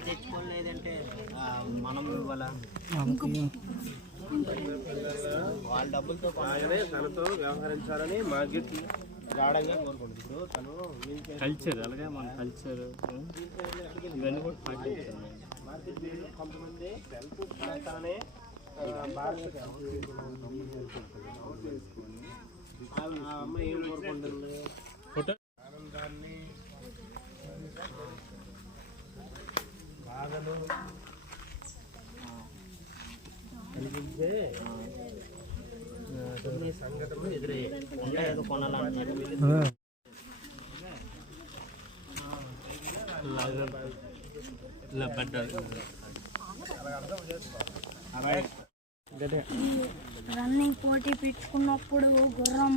వాళ్ళు తెచ్చుకోలేదంటే మనం ఇవ్వాలా? వాళ్ళ డబ్బులతో అలాగనే తనతో వ్యవహరించాలని మార్కెట్ గాఢంగా కోరుకుంటుంది. ఇప్పుడు తను కల్చర్ అలాగే మన కల్చర్ ఇవన్నీ కూడా పాటించాలి కొంతమంది తననే అమ్మాయి ఏం కోరుకుంటుంది? ఆ, కొన్ని సంఘటనలు ఎదురయ్యాయి. ఉండే ఏదో కొనాలంటున్నారు ఇలా పడ్డారు రన్నింగ్ పోటీ పెట్టుకున్నప్పుడు గుర్రం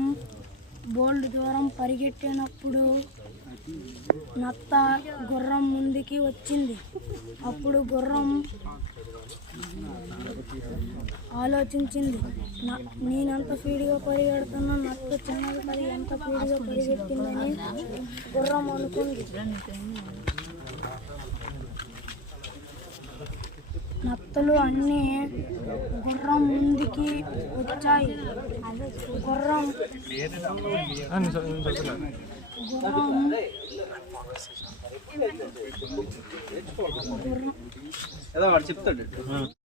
బోల్డ్ దూరం పరిగెట్టినప్పుడు నత్త గుర్రం ముందుకి వచ్చింది. అప్పుడు గుర్రం ఆలోచించింది. "నా- నేనెంత స్పీడ్గా పరిగెడుతున్నా నత్త చిన్నది మరి ఎంత స్పీడ్గా పరిగెట్టిందని గుర్రం అనుకుంది. నత్తలు అన్నీ గుర్రం ముందుకి వచ్చాయి. గుర్రం ఏదో వాడు చెప్తాడు.